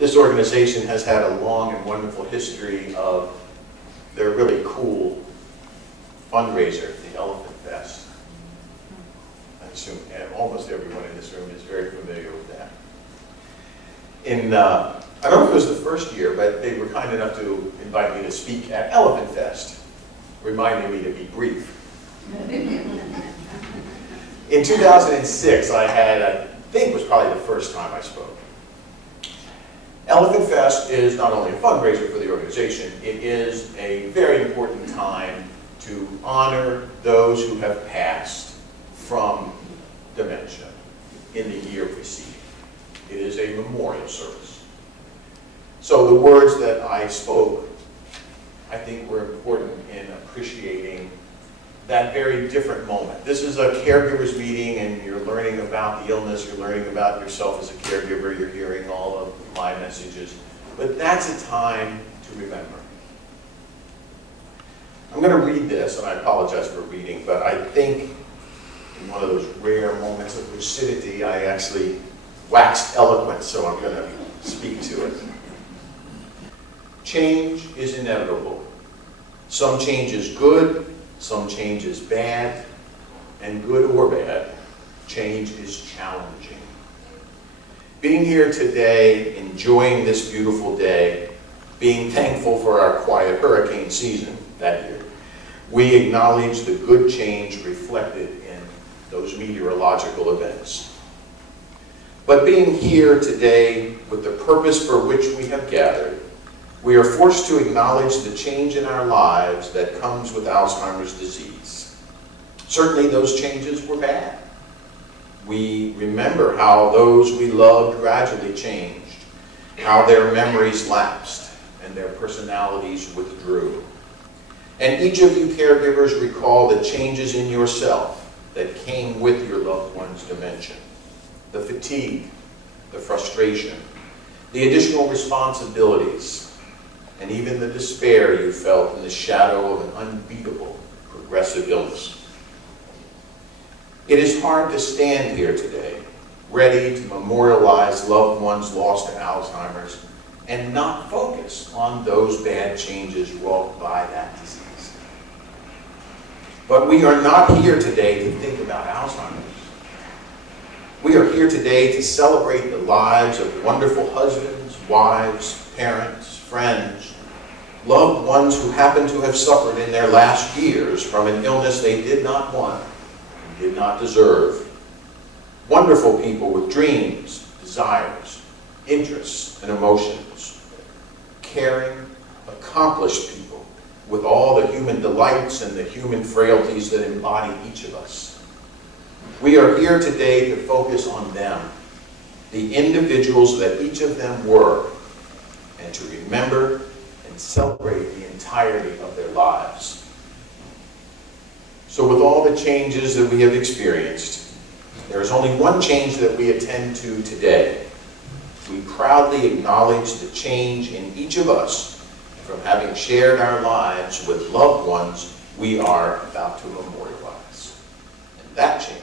This organization has had a long and wonderful history of their really cool fundraiser, the Elephant Fest. I assume almost everyone in this room is very familiar with that. I don't know if it was the first year, but they were kind enough to invite me to speak at Elephant Fest, reminding me to be brief. In 2006, I think it was probably the first time I spoke. Elephant Fest is not only a fundraiser for the organization, it is a very important time to honor those who have passed from dementia in the year preceding. It is a memorial service. So the words that I spoke, I think were important in appreciating that very different moment. This is a caregivers meeting, and you're learning about the illness, you're learning about yourself as a caregiver, you're hearing all of my messages. But that's a time to remember. I'm going to read this, and I apologize for reading, but I think in one of those rare moments of lucidity, I actually waxed eloquent, so I'm going to speak to it. Change is inevitable. Some change is good, some change is bad, and good or bad, change is challenging. Being here today, enjoying this beautiful day, being thankful for our quiet hurricane season that year, we acknowledge the good change reflected in those meteorological events. But being here today with the purpose for which we have gathered, we are forced to acknowledge the change in our lives that comes with Alzheimer's disease. Certainly those changes were bad. We remember how those we loved gradually changed, how their memories lapsed and their personalities withdrew. And each of you caregivers recall the changes in yourself that came with your loved one's dementia. The fatigue, the frustration, the additional responsibilities, and even the despair you felt in the shadow of an unbeatable progressive illness. It is hard to stand here today, ready to memorialize loved ones lost to Alzheimer's and not focus on those bad changes wrought by that disease. But we are not here today to think about Alzheimer's. We are here today to celebrate the lives of wonderful husbands, wives, parents, friends, loved ones who happen to have suffered in their last years from an illness they did not want and did not deserve. Wonderful people with dreams, desires, interests, and emotions. Caring, accomplished people with all the human delights and the human frailties that embody each of us. We are here today to focus on them, the individuals that each of them were, and to remember and celebrate the entirety of their lives. So with all the changes that we have experienced, there is only one change that we attend to today. We proudly acknowledge the change in each of us from having shared our lives with loved ones we are about to memorialize. And that change